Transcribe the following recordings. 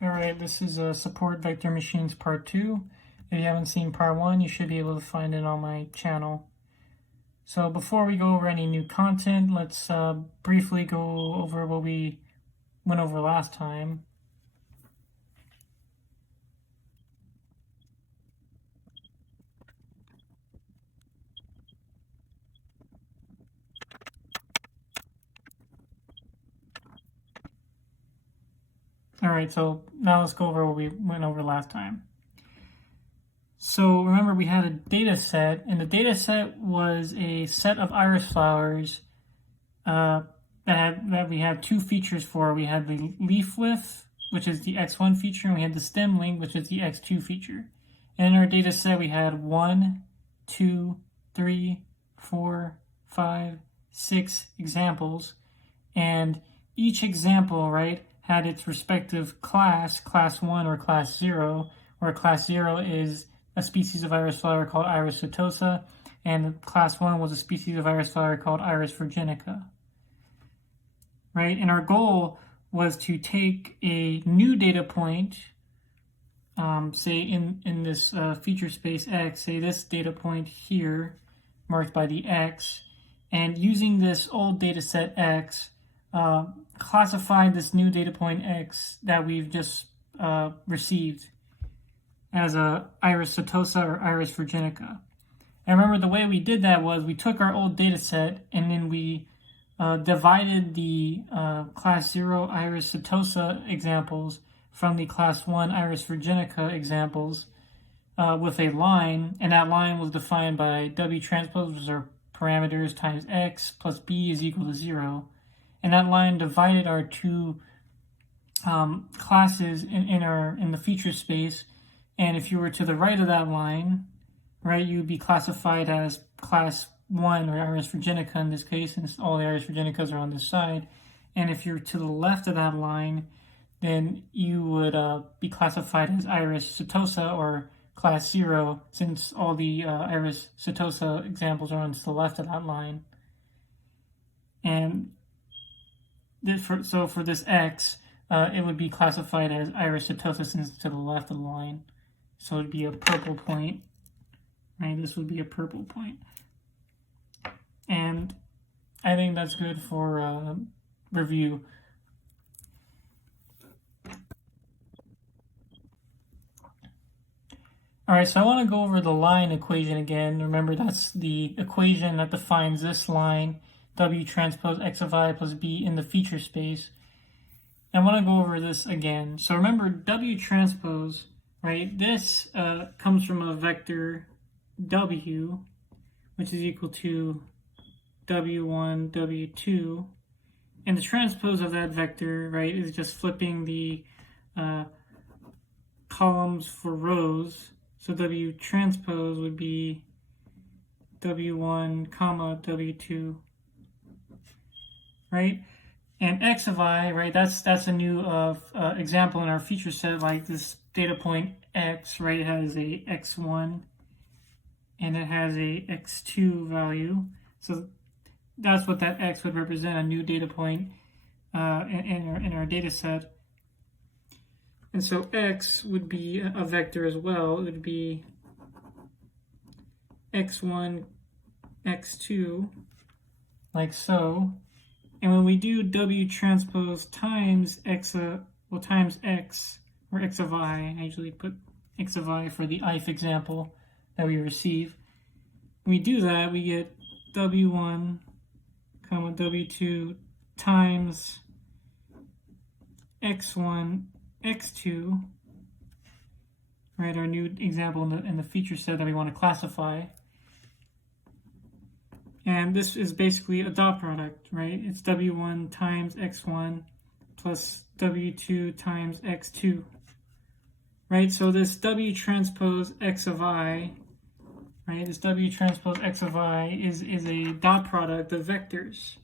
Alright, this is Support Vector Machines Part 2. If you haven't seen Part 1, you should be able to find it on my channel. So before we go over any new content, let's briefly go over what we went over last time. Alright, so now let's go over what we went over last time. So remember, we had a data set, and the data set was a set of iris flowers that we have two features for. We had the leaf width, which is the X1 feature, and we had the stem length, which is the X2 feature. And in our data set, we had 1, 2, 3, 4, 5, 6 examples, and each example, right, had its respective class 1 or class 0, where class 0 is a species of iris flower called Iris setosa, and class 1 was a species of iris flower called Iris virginica. Right? And our goal was to take a new data point, say in this feature space X, say this data point here, marked by the X, and using this old data set X, classify this new data point X that we've just received as a Iris setosa or Iris virginica. And remember, the way we did that was we took our old data set and then we divided the class 0 Iris setosa examples from the class 1 Iris virginica examples with a line, and that line was defined by W transpose, which are parameters, times X plus B is equal to 0. And that line divided our two classes in the feature space. And if you were to the right of that line, right, you would be classified as class 1 or Iris virginica in this case, and all the Iris virginicas are on this side. And if you're to the left of that line, then you would be classified as Iris setosa or class 0, since all the Iris setosa examples are on the left of that line. And so for this X, it would be classified as Iris setosa since it's to the left of the line. So it would be a purple point, right? This would be a purple point. And I think that's good for review. All right, so I want to go over the line equation again. Remember, that's the equation that defines this line, W transpose X of I plus B in the feature space. I want to go over this again. So remember, W transpose, right, this comes from a vector W, which is equal to W1, W2. And the transpose of that vector, right, is just flipping the columns for rows. So W transpose would be W1, comma, W2, right? And X of I, right, that's a new example in our feature set, like this data point X, right, it has a X1 and it has a X2 value. So that's what that X would represent, a new data point in our data set. And so X would be a vector as well. It would be X1, X2, like so. And when we do W transpose times X, times X, or X of I usually put X of I for the IF example that we receive. When we do that, we get W1, comma, W2 times X1, X2, right, our new example in the feature set that we want to classify. And this is basically a dot product, right? It's W1 times X1 plus W2 times X2, right? So this W transpose X of I, right, this W transpose X of I is a dot product of vectors.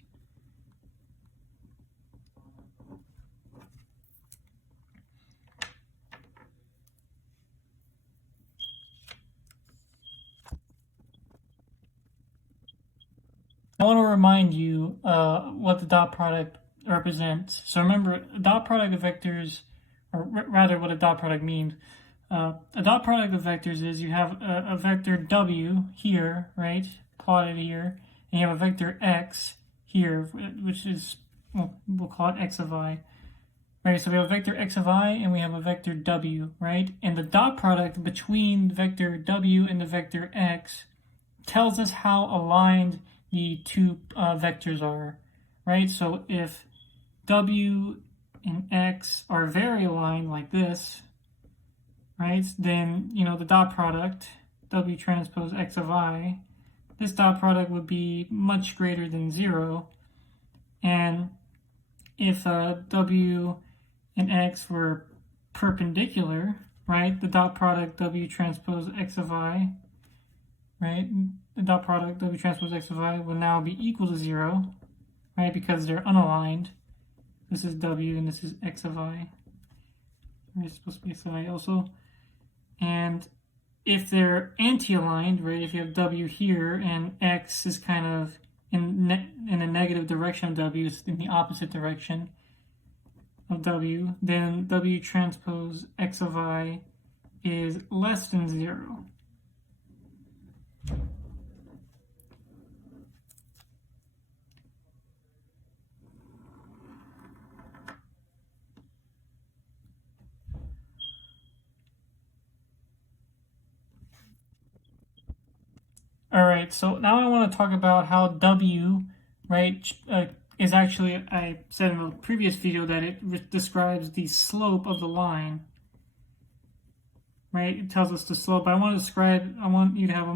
I want to remind you what the dot product represents. So remember, dot product of vectors or rather what a dot product means. A dot product of vectors is you have a vector w here, right, plotted here, and you have a vector x here, which is, well, we'll call it x of I. Right, so we have a vector x of I and we have a vector w, right? And the dot product between vector w and the vector x tells us how aligned the two vectors are, right? So if w and x are very aligned like this, right, then, you know, the dot product, w transpose x of I, this dot product would be much greater than 0. And if w and x were perpendicular, right, the dot product w transpose x of I, right, the dot product w transpose x of I will now be equal to 0, right, because they're unaligned. This is w and this is x of I. It's supposed to be x of I also. And if they're anti-aligned, right, if you have w here and x is kind of in a negative direction of w, it's in the opposite direction of w, then w transpose x of I is less than 0. All right, so now I want to talk about how w, right, is actually, I said in the previous video that it describes the slope of the line, right? It tells us the slope. I want you to have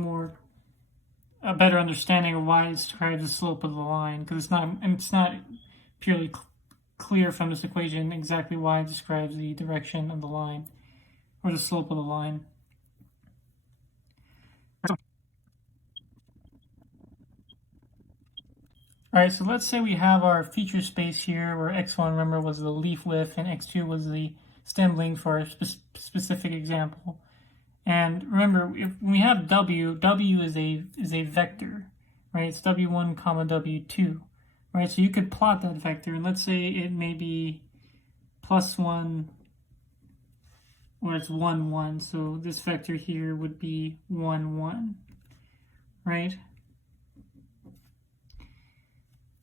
a better understanding of why it describes the slope of the line, because it's not purely clear from this equation exactly why it describes the direction of the line or the slope of the line. All right, so let's say we have our feature space here where x1, remember, was the leaf width and x2 was the stem length for a specific example. And remember, when we have w is a vector, right? It's w1 comma w2, right? So you could plot that vector, and let's say it may be +1 or it's 1, 1. So this vector here would be 1, 1, right?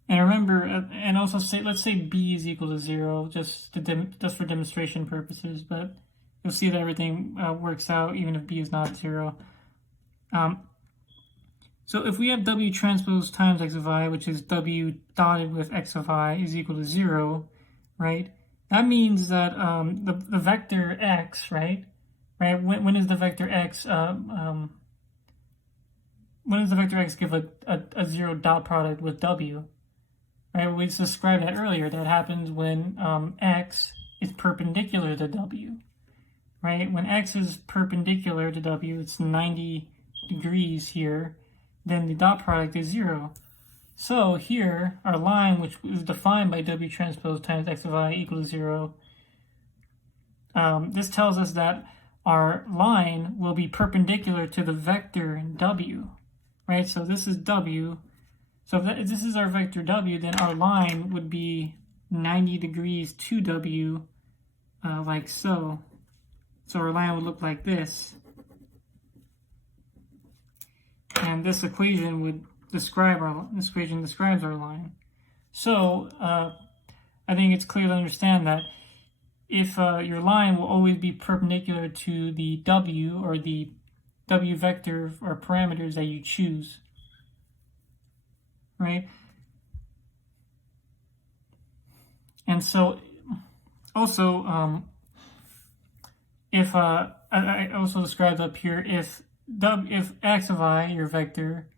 And remember, and also say, let's say b is equal to 0, just for demonstration purposes, but you'll see that everything works out even if b is not 0. So if we have w transpose times x of I, which is w dotted with x of I, is equal to 0, right? That means that the vector x, right? When is the vector x? When does the vector x give a 0 dot product with w? Right, we described that earlier. That happens when x is perpendicular to w. Right, when x is perpendicular to w, it's 90 degrees here, then the dot product is 0. So here, our line, which is defined by w transpose times x of I equal to 0, this tells us that our line will be perpendicular to the vector w. Right, so this is w. So if this is our vector w, then our line would be 90 degrees to w, like so. So our line would look like this. And this equation describes our line. So I think it's clear to understand that if your line will always be perpendicular to the w, or the w vector or parameters that you choose, right? And so also if I also described up here, if x of I, your vector,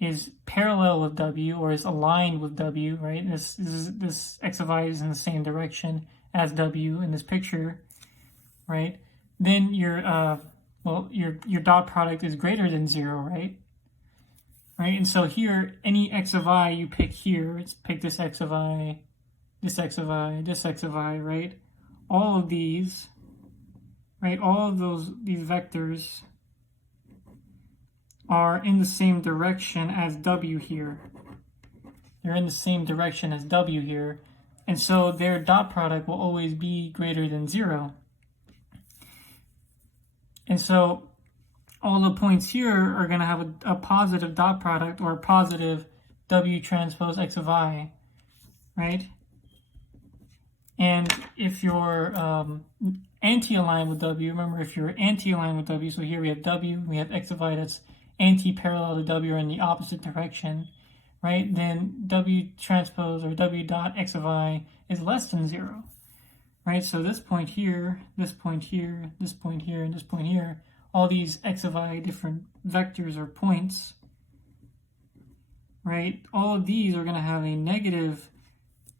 is parallel with w or is aligned with w, right? This x of I is in the same direction as w in this picture, right? Then your dot product is greater than 0, right? Right, and so here, any x of I you pick here, let's pick this x of I, this x of I, this x of I, right? All of these, right? All of these vectors are in the same direction as w here. They're in the same direction as w here, and so their dot product will always be greater than 0. And so all the points here are going to have a positive dot product or a positive W transpose X of I, right? And if you're anti-aligned with W, remember if you're anti-aligned with W, so here we have W, we have X of I that's anti-parallel to W or in the opposite direction, right? Then W transpose or W dot X of I is less than 0, right? So this point here, this point here, this point here, and this point here, all these X of I different vectors or points, right? All of these are going to have a negative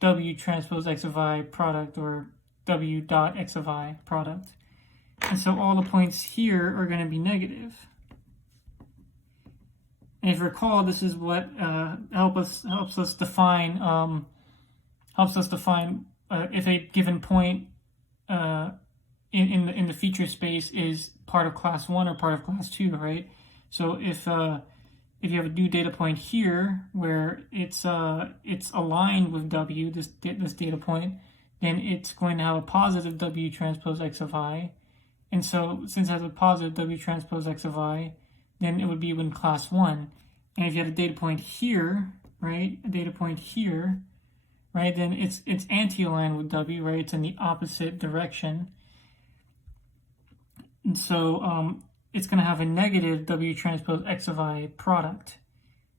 W transpose X of I product or W dot X of I product. And so all the points here are going to be negative. And if you recall, this is what helps us define if a given point in the feature space is part of class 1 or part of class 2, right? So if you have a new data point here where it's aligned with W, this data point, then it's going to have a positive W transpose X of I. And so since it has a positive W transpose X of I, then it would be in class 1. And if you have a data point here, right, a data point here, right, then it's anti-aligned with W, right? It's in the opposite direction. And so it's going to have a negative W transpose X of I product.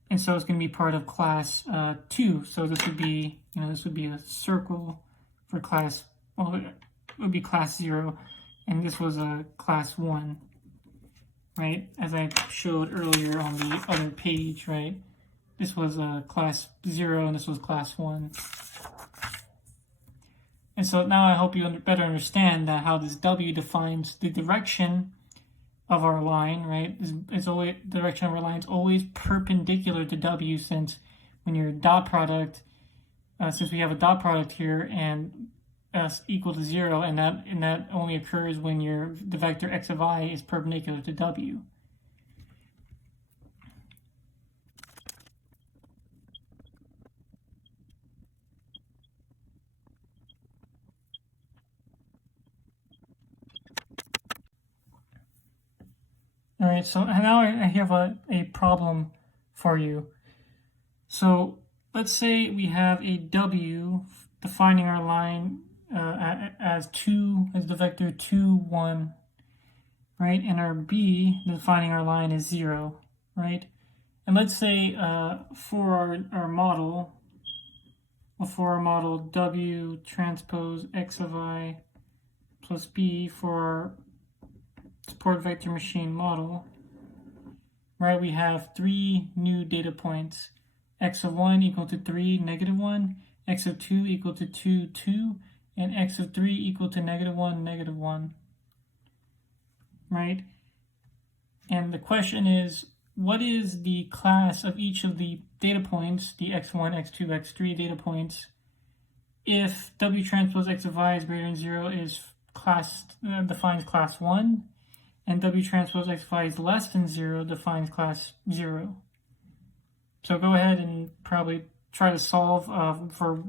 And so it's going to be part of class 2. So this would be, this would be a circle for class, well, it would be class 0. And this was a class 1, right? As I showed earlier on the other page, right? This was class 0 and this was class 1. And so now I hope you better understand that how this W defines the direction of our line, right? It's always, the direction of our line is always perpendicular to W, since when you're dot product, since we have a dot product here and S equal to 0, and that only occurs when the vector X of I is perpendicular to W. All right, so now I have a problem for you. So let's say we have a W defining our line as the vector 2, 1, right? And our B defining our line is 0, right? And let's say for our model, W transpose X of I plus B for our support vector machine model, right, we have 3 new data points. X of 1 equal to 3, negative 1, X of 2 equal to 2, 2, and X of 3 equal to negative 1, negative 1, right? And the question is, what is the class of each of the data points, the x1, x2, x3 data points, if W transpose X of I is greater than 0 is defines class 1, and W transpose X of I is less than 0 defines class 0. So go ahead and probably try to solve for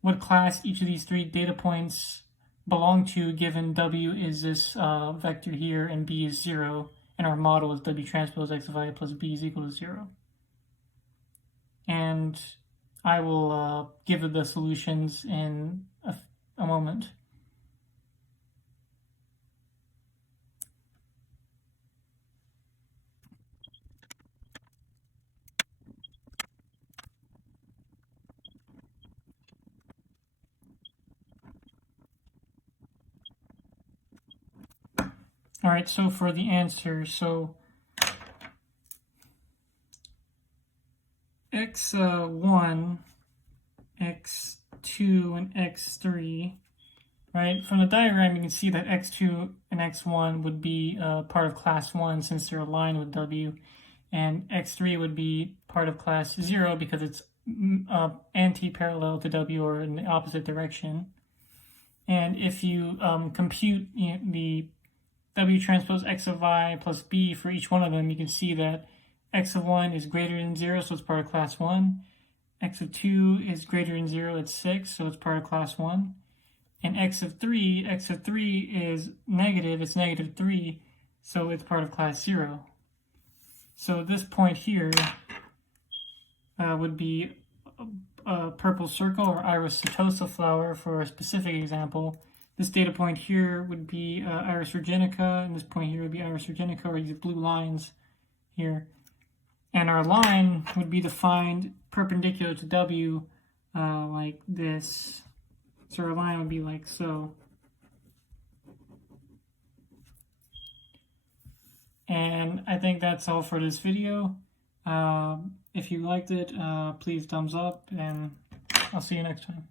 what class each of these 3 data points belong to, given W is this vector here and B is 0, and our model is W transpose X of I plus B is equal to 0. And I will give the solutions in a moment. All right, so for the answer, so x1, x2, and x3, right? From the diagram, you can see that x2 and x1 would be part of class 1 since they're aligned with W, and x3 would be part of class 0 because it's anti-parallel to W or in the opposite direction. And if you compute the W transpose X of I plus B for each one of them, you can see that X of 1 is greater than 0, so it's part of class 1. X of 2 is greater than 0, it's 6, so it's part of class 1. And X of 3 is negative, it's negative 3, so it's part of class 0. So this point here would be a purple circle or Iris setosa flower for a specific example. This data point here would be Iris virginica, and this point here would be Iris virginica, or these blue lines here. And our line would be defined perpendicular to W, like this. So our line would be like so. And I think that's all for this video. If you liked it, please thumbs up, and I'll see you next time.